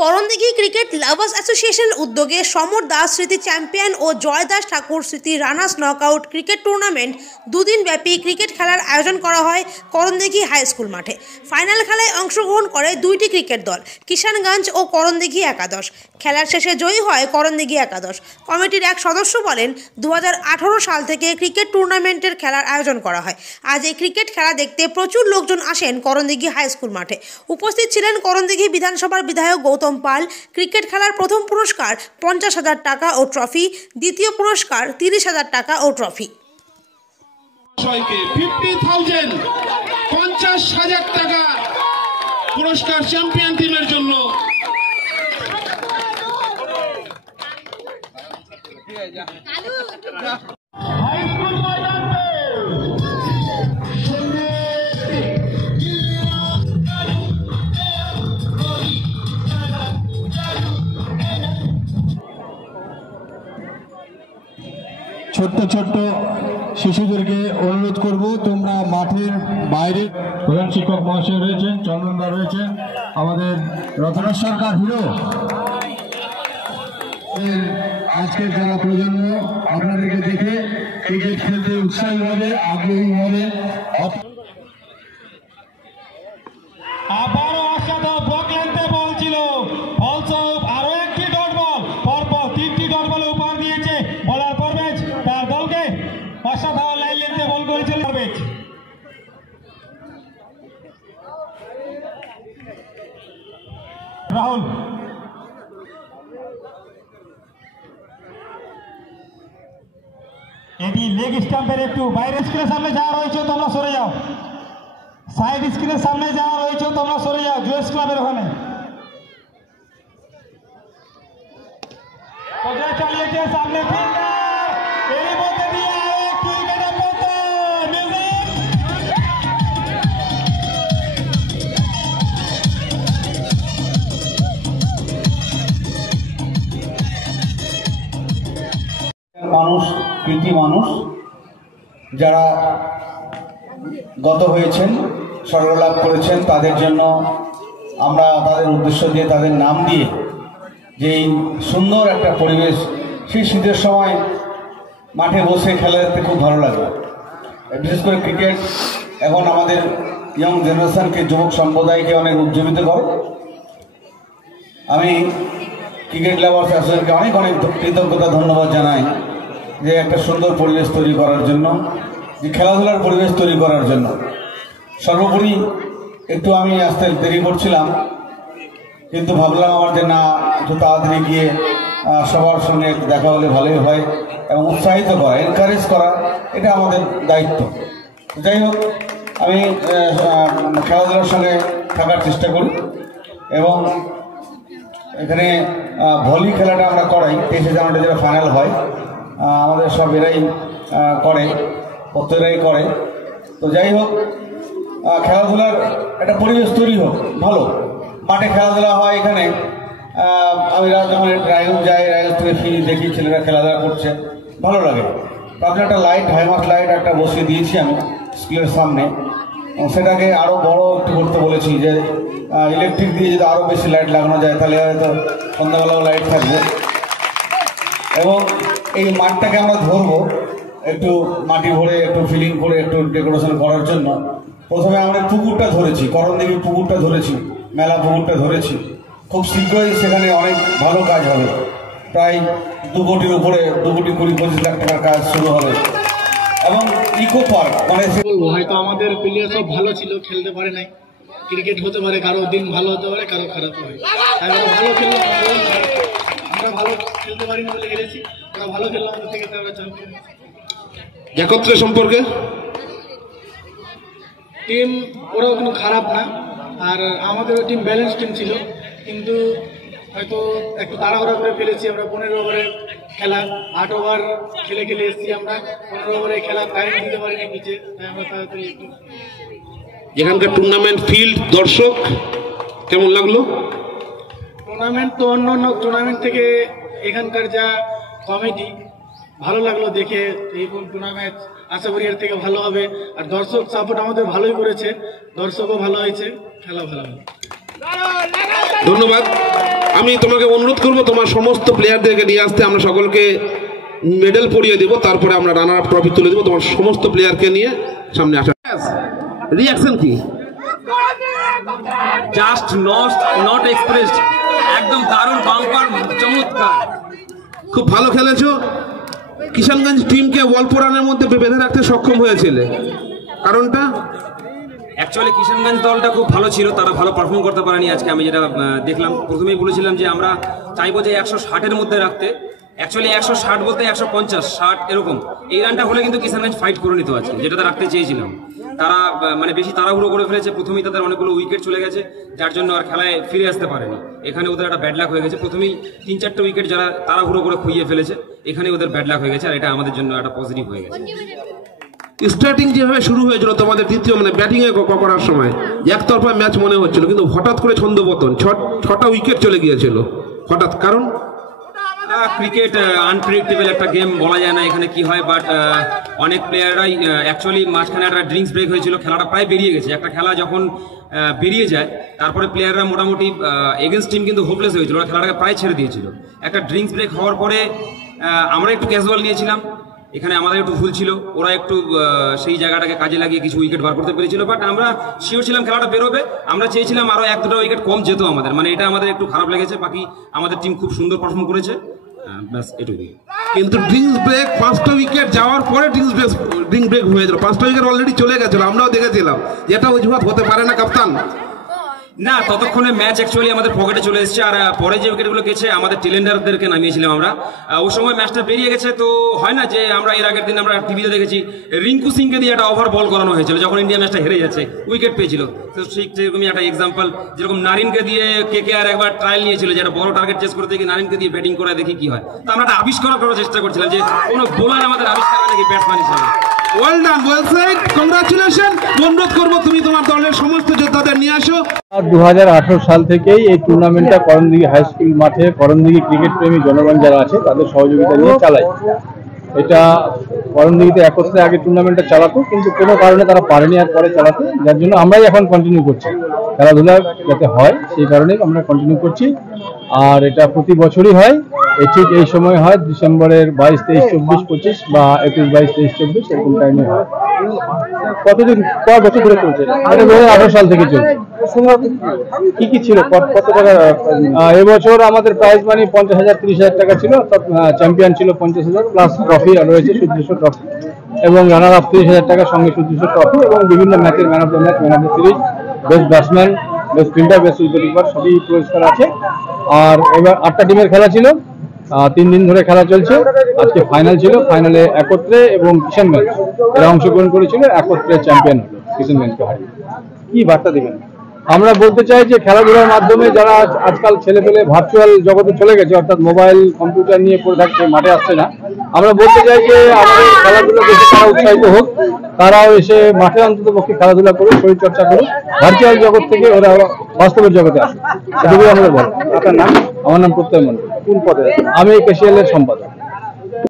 Karandighi cricket lovers অ্যাসোসিয়েশনের উদ্যোগে সমর দাস স্মৃতি চ্যাম্পিয়ন ও জয় দাস ঠাকুর স্মৃতি রানার্স নকআউট ক্রিকেট টুর্নামেন্ট দুদিনব্যাপী ক্রিকেট খেলার আয়োজন করা হয় করণদিঘি হাই স্কুল মাঠে। ফাইনাল খেলায় অংশগ্রহণ করে দুইটি ক্রিকেট দল, কিষানগঞ্জ ও করণদিঘি একাদশ। খেলার শেষে জয়ী হয় করণদিঘি একাদশ। কমিটির এক সদস্য বলেন, 2018 সাল থেকে ক্রিকেট টুর্নামেন্টের খেলার আয়োজন করা হয়। আজ এই ক্রিকেট খেলা দেখতে প্রচুর লোকজন আসেন করণদিঘি হাই স্কুল মাঠে। উপস্থিত ছিলেন করণদিঘি বিধানসভার বিধায়ক গৌতম পাল। ক্রিকেট খেলার প্রথম পুরস্কার 50,000 টাকা ও ট্রফি, দ্বিতীয় পুরস্কার 30,000 টাকা ও ট্রফি। 50,000 টাকা পুরস্কার চ্যাম্পিয়ন টিমের জন্য। ছোট্ট ছোট্ট শিশুদেরকে অনুরোধ করব, তোমরা মাঠের বাইরে। প্রধান শিক্ষক মহাশয় রয়েছেন, চন্দনদা রয়েছেন, আমাদের রতনা সরকার হিরো। আজকের যারা প্রজন্ম আপনাদেরকে দেখে ক্রিকেট খেলতে উৎসাহী হবে, আগ্রহী হবে। আবারও আশাদা বকলেন্তে বল ছিল, ফলস্বরূপ আরো একটি ডট বল, পরপর 3টি ডট বলে উপহার দিয়েছে বলার পরবেজ তার দলকে। অসাধারণ লাইন লেন্থে বল করেছিল পরবেজ। রাহুল এটি লেগ স্টাম্পের একটু বাইরে স্ক্রিনের সামনে যাওয়া রয়েছে, তোমরা সরে যাও। সাইড স্ক্রিনের সামনে যাওয়া রয়েছে, তোমরা সরে যাও। জুয়েস ক্লাবের ওখানে চালিয়েছে সামনে এরই মধ্যে দিয়ে আরেকটি উইকেটের পতন। মানুষ, কৃতি মানুষ যারা গত হয়েছেন, স্বর্গলাভ করেছেন, তাদের জন্য আমরা তাদের উদ্দেশ্য দিয়ে, তাদের নাম দিয়ে যে এই সুন্দর একটা পরিবেশ, সেই শীতের সময় মাঠে বসে খেলা দেখতে খুব ভালো লাগে। বিশেষ করে ক্রিকেট এখন আমাদের ইয়ং জেনারেশনকে, যুবক সম্প্রদায়কে অনেক উজ্জীবিত করে। আমি ক্রিকেট লাভার্স অ্যাসোসিয়েশনকে অনেক অনেক কৃতজ্ঞতা, ধন্যবাদ জানাই যে একটা সুন্দর পরিবেশ তৈরি করার জন্য, যে খেলাধুলার পরিবেশ তৈরি করার জন্য। সর্বোপরি একটু আমি আসতে দেরি করছিলাম, কিন্তু ভাবলাম আমার যে না, একটু তাড়াতাড়ি গিয়ে সবার সঙ্গে দেখা হলে ভালোই হয়, এবং উৎসাহিত করা, এনকারেজ করা, এটা আমাদের দায়িত্ব। যাই হোক, আমি খেলাধুলার সঙ্গে থাকার চেষ্টা করি, এবং এখানে ভলি খেলাটা আমরা করাই 23 জানুয়ারি, যেটা ফাইনাল হয়। আমাদের সব এরাই করে, প্রত্যেকেরাই করে। তো যাই হোক, খেলাধুলার একটা পরিবেশ তৈরি হোক, ভালো মাঠে খেলাধুলা হয়। এখানে আমি যখন রায়গঞ্জ যাই, রায়গঞ্জ থেকে ফিরি, দেখি ছেলেরা খেলাধুলা করছে, ভালো লাগে। তো আপনি একটা লাইট, হাইমাস লাইট একটা বসিয়ে দিয়েছি আমি স্কুলের সামনে, সেটাকে আরও বড় একটু করতে বলেছি, যে ইলেকট্রিক দিয়ে যদি আরও বেশি লাইট লাগানো যায়, তাহলে হয়তো সন্ধ্যাবেলাও লাইট থাকবে। এবং এই মাঠটাকে আমরা ধরবো একটু মাটি ভরে, একটু ফিলিং করে, একটু ডেকোরেশন করার জন্য। প্রথমে আমরা পুকুরটা ধরেছি, করণদিঘি পুকুরটা ধরেছি, মেলা পুকুরটা ধরেছি। খুব শীঘ্রই সেখানে অনেক ভালো কাজ হবে, প্রায় 2 কোটির উপরে, 2 কোটি 20-25 লাখ টাকার কাজ শুরু হবে। এবং ইকো পার্ক, মানে হয়তো আমাদের প্লেয়ার সব ভালো ছিল, খেলতে পারে নাই। ক্রিকেট হতে পারে, কারো দিন ভালো হতে পারে, কারো খারাপ হবে। আমরা ভালো খেললাম, আমরা ভালো খেলতে পারিনি বলে হেরেছি, আমরা ভালো খেললাম, আমাদের থেকে আমরা চ্যাম্পিয়ন। একত্রে সম্পর্কে টিম ওরাও কোনো খারাপ না, আর আমাদেরও টিম ব্যালেন্স টিম ছিল, কিন্তু হয়তো একটু তাড়াহুড়া করে ফেলেছি আমরা। 15 ওভারে খেলা, 8 ওভার খেলে খেলে এসেছি আমরা। 15 ওভারে খেলা টাইম দিতে পারিনি নিচে, তাই আমরা তাড়াতাড়ি একটু। এখানকার টুর্নামেন্ট ফিল্ড, দর্শক কেমন লাগলো? টুর্নামেন্ট তো অন্য অন্য টুর্নামেন্ট থেকে এখানকার যা কমিটি, ভালো লাগলো দেখে। এই টুর্নামেন্ট আশা করি এর থেকে ভালো হবে, আর দর্শক সাপোর্ট আমাদের ভালোই করেছে, দর্শকও ভালো হয়েছে, খেলা ভালো হবে। ধন্যবাদ। আমি তোমাকে অনুরোধ করব তোমার সমস্ত প্লেয়ারদেরকে নিয়ে আসতে, আমরা সকলকে মেডেল পরিয়ে দেবো, তারপরে আমরা রানার আপ ট্রফি তুলে দেবো। তোমার সমস্ত প্লেয়ারকে নিয়ে সামনে আসা। রিয়াকশন কি? জাস্ট নট এক্সপ্রেসড, একদম দারুণ, বাম্পার, চমৎকার, খুব ভালো খেলেছো। কিষানগঞ্জ টিমকে অল্প রানের মধ্যে বেঁধে রাখতে সক্ষম হয়েছিলে, কারণটা? অ্যাকচুয়ালি কিষানগঞ্জ দলটা খুব ভালো ছিল, তারা ভালো পারফর্ম করতে পারেনি আজকে। আমি যেটা দেখলাম, প্রথমেই বলেছিলাম যে আমরা চাইবো যে 160-এর মধ্যে রাখতে। অ্যাকচুয়ালি 160 বলতে 150, 60 এরকম এই রানটা হলে কিন্তু কিষানগঞ্জ ফাইট করে নিত আজকে, যেটা রাখতে চেয়েছিলাম। তারা মানে বেশি তাড়াহুড়ো করে ফেলেছে, প্রথমেই তাদের অনেকগুলো উইকেট চলে গেছে, যার জন্য আর খেলায় ফিরে আসতে পারেনি। এখানে ওদের একটা ব্যাড লাক হয়ে গেছে, প্রথমেই 3-4টে উইকেট যারা তাড়াহুড়ো করে খুইয়ে ফেলেছে, এখানে ওদের ব্যাড লাক হয়ে গেছে, আর এটা আমাদের জন্য একটা পজিটিভ হয়ে গেছে। স্টার্টিং যেভাবে শুরু হয়েছিল তোমাদের দ্বিতীয় মানে ব্যাটিং এ করার সময় একতরফা ম্যাচ মনে হচ্ছিল, কিন্তু হঠাৎ করে ছন্দপতন, 6টা উইকেট চলে গিয়েছিল হঠাৎ, কারণ? ক্রিকেট আনপ্রেডিক্টেবল একটা গেম, বলা যায় না এখানে কি হয়, বাট অনেক প্লেয়াররাই অ্যাকচুয়ালি মাঝখানে একটা ড্রিঙ্কস ব্রেক হয়েছিল, খেলাটা প্রায় বেরিয়ে গেছে। একটা খেলা যখন বেরিয়ে যায়, তারপরে প্লেয়াররা মোটামুটি এগেনস্ট টিম কিন্তু হোপলেস হয়েছিল, ওরা খেলাটাকে প্রায় ছেড়ে দিয়েছিল। একটা ড্রিঙ্কস ব্রেক হওয়ার পরে আমরা একটু ক্যাজুয়াল নিয়েছিলাম, এখানে আমাদের একটু ভুল ছিল, ওরা একটু সেই জায়গাটাকে কাজে লাগিয়ে কিছু উইকেট বার করতে পেরেছিল, বাট আমরা শিওর ছিলাম খেলাটা বেরোবে। আমরা চেয়েছিলাম আরও 1-2টা উইকেট কম যেত আমাদের, মানে এটা আমাদের একটু খারাপ লেগেছে। বাকি আমাদের টিম খুব সুন্দর পারফর্ম করেছে, ব্যাস এটুকুই। কিন্তু ড্রিঙ্কস ব্রেক 5টা উইকেট যাওয়ার পরে ড্রিঙ্ক ব্রেক হয়েছিল, 5টা উইকেট অলরেডি চলে গেছিল, আমরাও দেখেছিলাম। এটা অজুহাত হতে পারে না কাপ্তান? না, ততক্ষণে ম্যাচ অ্যাকচুয়ালি আমাদের পকেটে চলে এসেছে, আর পরে যে উইকেটগুলো গেছে আমাদের টেলেন্ডারদেরকে নামিয়েছিলাম আমরা, ওই সময় ম্যাচটা বেরিয়ে গেছে। তো হয় না যে আমরা এর আগের দিন আমরা টিভিতে দেখেছি রিঙ্কু সিংকে দিয়ে একটা ওভার বল করানো হয়েছিল যখন ইন্ডিয়া ম্যাচটা হেরে যাচ্ছে, উইকেট পেয়েছিল। তো ঠিক সেরকমই একটা এক্সাম্পল, যেরকম নারিনকে দিয়ে KKR একবার ট্রায়াল নিয়েছিল, যে একটা বড় টার্গেট চেস করতে গিয়ে নারিনকে দিয়ে ব্যাটিং করে দেখি কি হয়। তো আমরা একটা আবিষ্কার করার চেষ্টা করছিলাম যে কোনো বোলার আমাদের আবিষ্কার হয় নাকি ব্যাটসম্যান হিসেবে। Well done, well said, congratulation. অনুরোধ করবো তুমি তোমার দলের সমস্ত যোদ্ধাদের নিয়ে আসো। 2018 সাল থেকেই এই টুর্নামেন্টটা করণদিঘি হাই স্কুল মাঠে করণদিঘি ক্রিকেট প্রেমী জনগণ যারা আছে তাদের সহযোগিতা নিয়ে চালাই। এটা করণদিঘিতে একত্রে আগে টুর্নামেন্টটা চালাতো, কিন্তু কোনো কারণে তারা পারেনি আর পরে চালাতে, যার জন্য আমরাই এখন কন্টিনিউ করছি। খেলাধুলা যাতে হয় সেই কারণেই আমরা কন্টিনিউ করছি। আর এটা প্রতি বছরই হয়, ঠিক এই সময় হয়, ডিসেম্বরের 22, 23, 24, 25 বা 21, 22, 23, 24 এরকম টাইমে হয়। কতদিন, কয় বছর ধরে চলছে? এটা 2018 সাল থেকে চলছে। কি কি ছিল, কত টাকা? এবছর আমাদের প্রাইজ মানি 50,000, 30,000 টাকা ছিল। চ্যাম্পিয়ন ছিল 50,000 প্লাস ট্রফি রয়েছে, সুদৃশ্য ট্রফি, এবং রানার আপ 30,000 টাকা সঙ্গে সুদৃশ্য ট্রফি, এবং বিভিন্ন ম্যাচের man of the match, man of the series, best batsman, best fielder, best wicket keeper সবই পুরস্কার আছে। আর এবার 8টা টিমের খেলা ছিল, 3 দিন ধরে খেলা চলছে। আজকে ফাইনাল ছিল, ফাইনালে একত্রে এবং কিষানগঞ্জ এরা অংশগ্রহণ করেছিল, একত্রে চ্যাম্পিয়ন হলো, কিষানগঞ্জকে হারিয়ে। কি বার্তা দেবেন? আমরা বলতে চাই যে খেলাধুলার মাধ্যমে যারা আজকাল ছেলেপেলে ভার্চুয়াল জগতে চলে গেছে, অর্থাৎ মোবাইল কম্পিউটার নিয়ে পড়ে থাকছে, মাঠে আসছে না, আমরা বলতে চাই যে আমাদের খেলাধুলা দেখে তারা উৎসাহিত হোক, তারাও এসে মাঠে অন্তত পক্ষে খেলাধুলা করুক, শরীরচর্চা করুক, ভার্চুয়াল জগৎ থেকে ওরা বাস্তবের জগতে আসুক, এটুকুই আমাদের বলা। আপনার নাম? আমার নাম প্রত্যয় মন্ডল। কোন পদে? আমি KCL এর সম্পাদক।